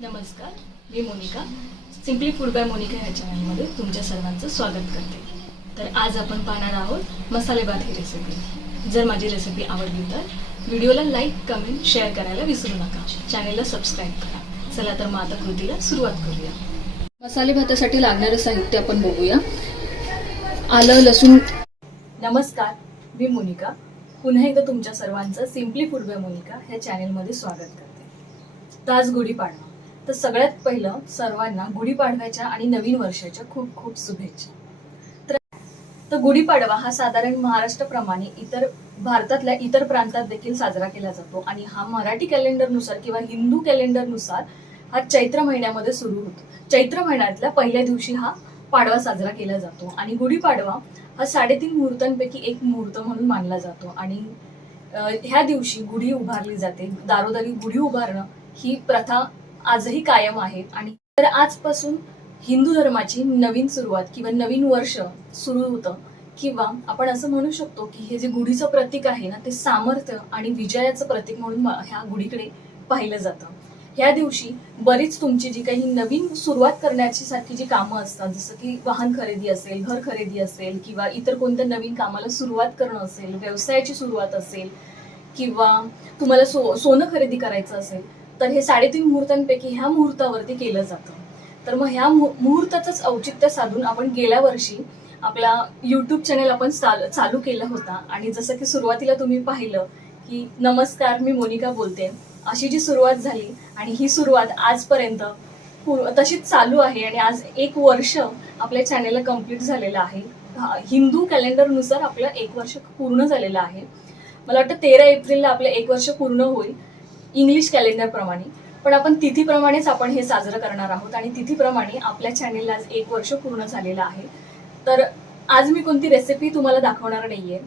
नमस्कार, मी Monika. Simply food by Monika ह्या चॅनलमध्ये तुमच्या सर्वांचं स्वागत करते. तर आज आपण पाहणार आहोत मसाले भात ही रेसिपी. जर माझी रेसिपी आवडली तर व्हिडिओला लाईक, कमेंट, शेअर करायला विसरू नका. चॅनलला सबस्क्राईब करा. चला तर मग आता कृतीला सुरुवात करूया. मसाले भातासाठी लागणारे साहित्य आपण बघूया. आलं, लसूण. नमस्कार, मी मोनिका. पुन्हा एकदा तुमच्या सर्वांचं सिम्पली फूड बाय मोनिका ह्या चॅनलमध्ये स्वागत करते. तर आज गुढीपाडवा. तर सगळ्यात पहिलं सर्वांना गुढीपाडव्याच्या आणि नवीन वर्षाच्या खूप खूप शुभेच्छा. तर गुढीपाडवा हा साधारण महाराष्ट्राप्रमाणे भारतातल्या इतर प्रांतात देखील साजरा केला जातो आणि हा मराठी कॅलेंडरनुसार किंवा हिंदू कॅलेंडरनुसार हा चैत्र महिन्यामध्ये सुरू होतो. चैत्र महिन्यातल्या पहिल्या दिवशी हा पाडवा साजरा केला जातो आणि गुढीपाडवा हा 3.5 मुहूर्तांपैकी एक मुहूर्त म्हणून मानला जातो आणि ह्या दिवशी गुढी उभारली जाते. दारोदारी गुढी उभारणं ही प्रथा आजही कायम आहे. आणि तर आजपासून हिंदू धर्माची नवीन सुरुवात किंवा नवीन वर्ष सुरू होतं किंवा आपण असं म्हणू शकतो की हे जे गुढीचं प्रतीक आहे ना, ते सामर्थ्य आणि विजयाचं प्रतीक म्हणून ह्या गुढीकडे पाहिलं जातं. ह्या दिवशी बरीच तुमची जी काही नवीन सुरुवात करण्याची सारखी जी कामं असतात, जसं की वाहन खरेदी असेल, घर खरेदी असेल किंवा इतर कोणत्या नवीन कामाला सुरुवात करणं असेल, व्यवसायाची सुरुवात असेल किंवा तुम्हाला सोनं खरेदी करायचं असेल, तर हे 3.5 मुहूर्तांपैकी ह्या मुहूर्तावरती केलं जातं. तर मग ह्या मुहूर्ताचंच औचित्य साधून आपण गेल्या वर्षी आपला युट्यूब चॅनल आपण चालू केला होता आणि जसं की सुरुवातीला तुम्ही पाहिलं की नमस्कार, मी मोनिका बोलते, अशी जी सुरुवात झाली आणि ही सुरुवात आजपर्यंत तशीच चालू आहे आणि आज 1 वर्ष आपल्या चॅनलला कंप्लीट झालेलं आहे. हिंदू कॅलेंडरनुसार आपलं 1 वर्ष पूर्ण झालेलं आहे. मला वाटतं 13 एप्रिलला आपलं 1 वर्ष पूर्ण होईल इंग्लिश कॅलेंडर प्रमाणे, पण आपण तिथीप्रमाणेच आपण हे साजरं करणार आहोत आणि तिथीप्रमाणे आपल्या चॅनेलला आज 1 वर्ष पूर्ण झालेलं आहे. तर आज मी कोणती रेसिपी तुम्हाला दाखवणार नाहीये.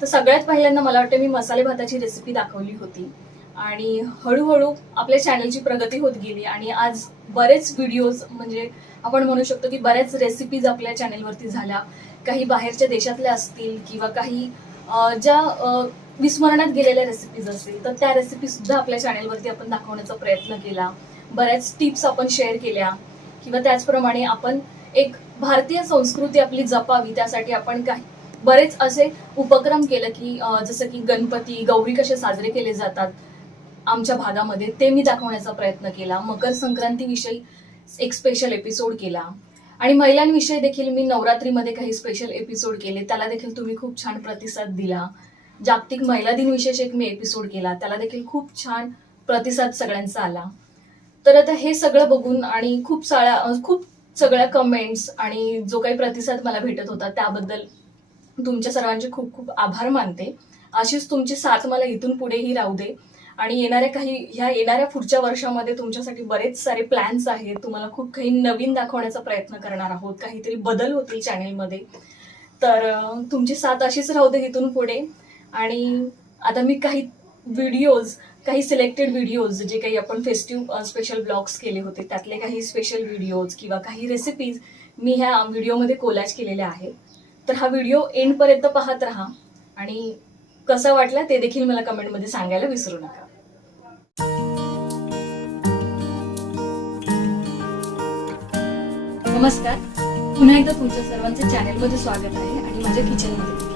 तर सगळ्यात पहिल्यांदा मला वाटतं मी मसाले भाताची रेसिपी दाखवली होती आणि हळूहळू आपल्या चॅनलची प्रगती होत गेली आणि आज बरेच व्हिडिओज, म्हणजे आपण म्हणू शकतो की बऱ्याच रेसिपीज आपल्या चॅनेलवरती झाल्या. काही बाहेरच्या देशातल्या असतील किंवा काही ज्या विस्मरणात गेलेल्या रेसिपीज असतील, तर त्या रेसिपी सुद्धा आपल्या चॅनेलवरती आपण दाखवण्याचा प्रयत्न केला. बऱ्याच टिप्स आपण शेअर केल्या किंवा त्याचप्रमाणे आपण एक भारतीय संस्कृती आपली जपावी त्यासाठी आपण बरेच असे उपक्रम केले की जसं की गणपती, गौरी कसे साजरे केले जातात आमच्या भागामध्ये, ते मी दाखवण्याचा प्रयत्न केला. मकर संक्रांतीविषयी एक स्पेशल एपिसोड केला आणि महिलांविषयी देखील मी नवरात्रीमध्ये काही स्पेशल एपिसोड केले, त्याला देखील तुम्ही खूप छान प्रतिसाद दिला. जागतिक महिला दिन विशेष एक मी एपिसोड केला, त्याला देखील खूप छान प्रतिसाद सगळ्यांचा आला. तर आता हे सगळं बघून आणि खूप सगळ्या कमेंट्स आणि जो काही प्रतिसाद मला भेटत होता त्याबद्दल तुमच्या सर्वांचे खूप खूप आभार मानते. अशीच तुमची साथ मला इथून पुढेही राहू दे आणि येणाऱ्या पुढच्या वर्षामध्ये तुमच्यासाठी बरेच सारे प्लॅन्स आहेत. तुम्हाला खूप काही नवीन दाखवण्याचा प्रयत्न करणार आहोत, काहीतरी बदल होतील चॅनेलमध्ये. तर तुमची साथ अशीच राहू दे इथून पुढे. आणि आता मी काही सिलेक्टेड व्हिडिओज जे काही आपण फेस्टिव्ह स्पेशल ब्लॉग्स केले होते, त्यातले काही स्पेशल व्हिडिओज किंवा काही रेसिपीज मी ह्या व्हिडिओमध्ये कोलॅज केलेल्या आहेत. तर हा व्हिडिओ एंडपर्यंत पाहत राहा आणि कसा वाटला ते देखील मला कमेंटमध्ये सांगायला विसरू नका. नमस्कार, पुन्हा एकदा तुमच्या सर्वांचं चॅनेलमध्ये स्वागत आहे आणि माझ्या किचनमध्ये.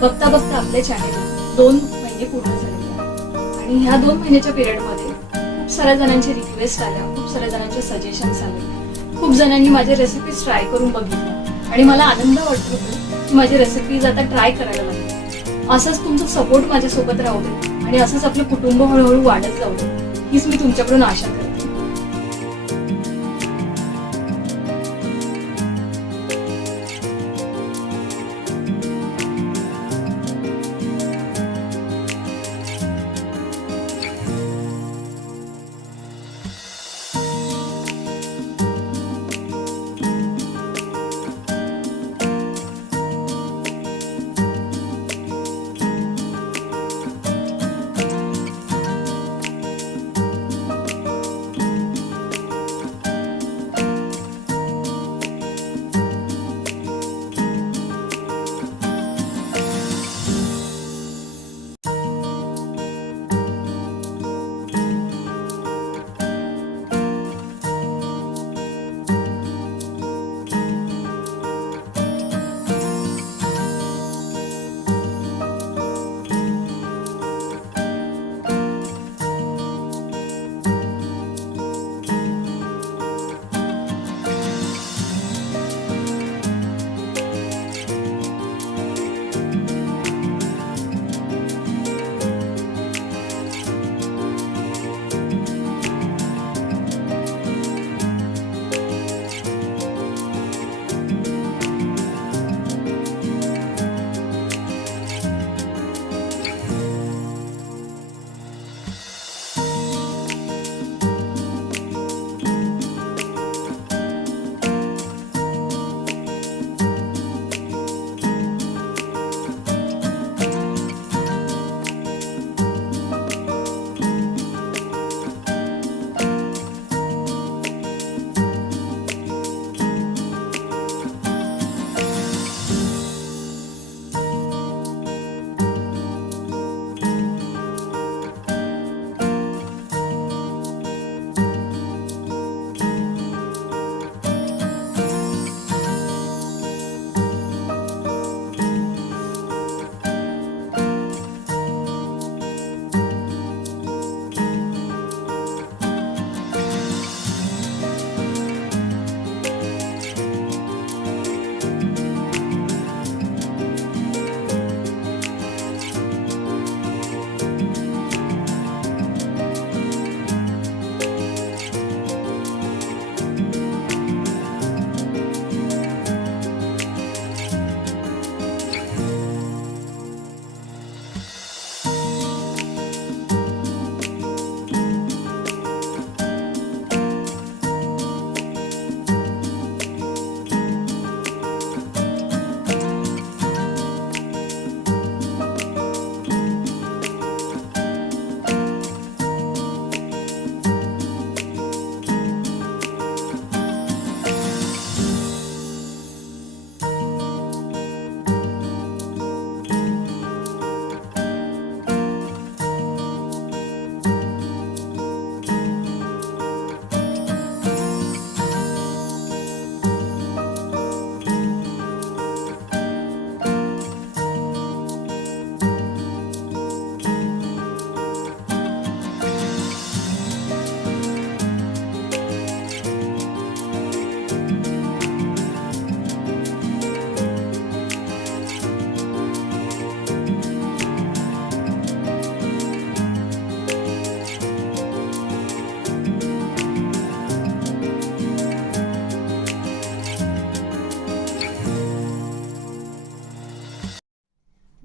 बघता बघता आपले चॅनेल 2 महिने पूर्ण झालेले आहेत आणि ह्या 2 महिन्याच्या पिरियडमध्ये खूप साऱ्या जणांचे रिक्वेस्ट आल्या, खूप साऱ्या जणांचे सजेशन्स आले, खूप जणांनी माझे रेसिपीज ट्राय करून बघितल्या आणि मला आनंद वाटतो की माझी रेसिपीज आता ट्राय करायला लागले. असंच तुमचा सपोर्ट माझ्यासोबत राहू दे आणि असंच आपलं कुटुंब हळूहळू वाढत जाऊ दे, हीच मी तुमच्याकडून आशा करते.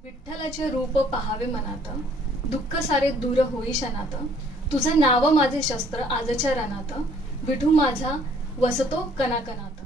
विठ्ठलाचे रूप पाहावे मनात, दुःख सारे दूर होई शनात, तुझं नाव माझे शस्त्र आजच्या रणात, विठू माझा वसतो कणाकणात.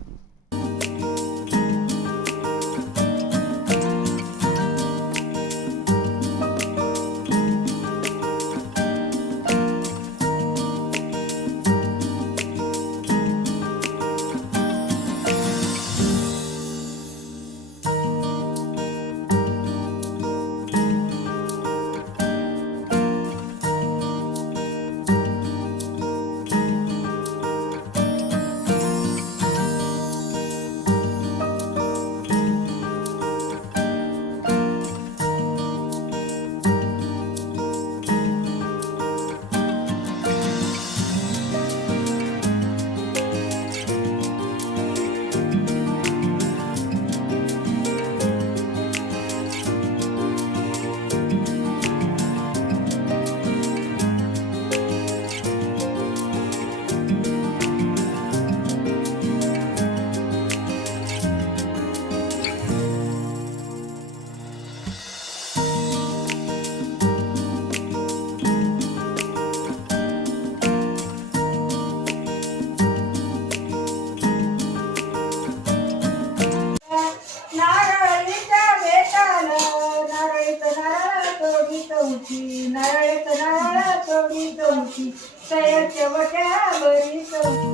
नारळीत नारळ तोडी चौकी सयरच्या वट्यावरी चौकी.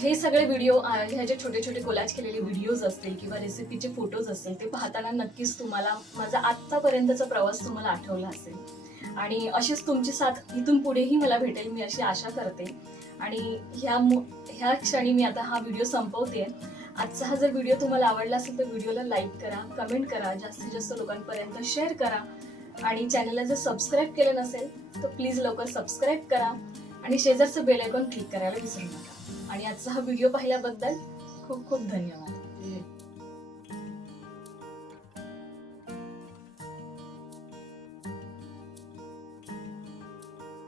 हे सगळे व्हिडिओ, ह्या जे छोटे छोटे कोलॅज केलेले व्हिडिओज असतील किंवा रेसिपीचे फोटोज असतील ते पाहताना नक्कीच तुम्हाला माझा आत्तापर्यंतचा प्रवास तुम्हाला आठवला असेल आणि अशीच तुमची साथ इथून पुढेही मला भेटेल मी अशी आशा करते. आणि ह्या क्षणी मी आता हा व्हिडिओ संपवते. आजचा हा जर व्हिडिओ तुम्हाला आवडला असेल तर व्हिडिओला लाईक करा, कमेंट करा, जास्तीत जास्त लोकांपर्यंत शेअर करा आणि चॅनलला जर सबस्क्राईब केलं नसेल तर प्लीज लवकर सबस्क्राईब करा आणि शेजारचं बेल आयकॉन क्लिक करायला विसरू नका. आणि आजचा हा व्हिडिओ पाहिल्याबद्दल खूप खूप धन्यवाद.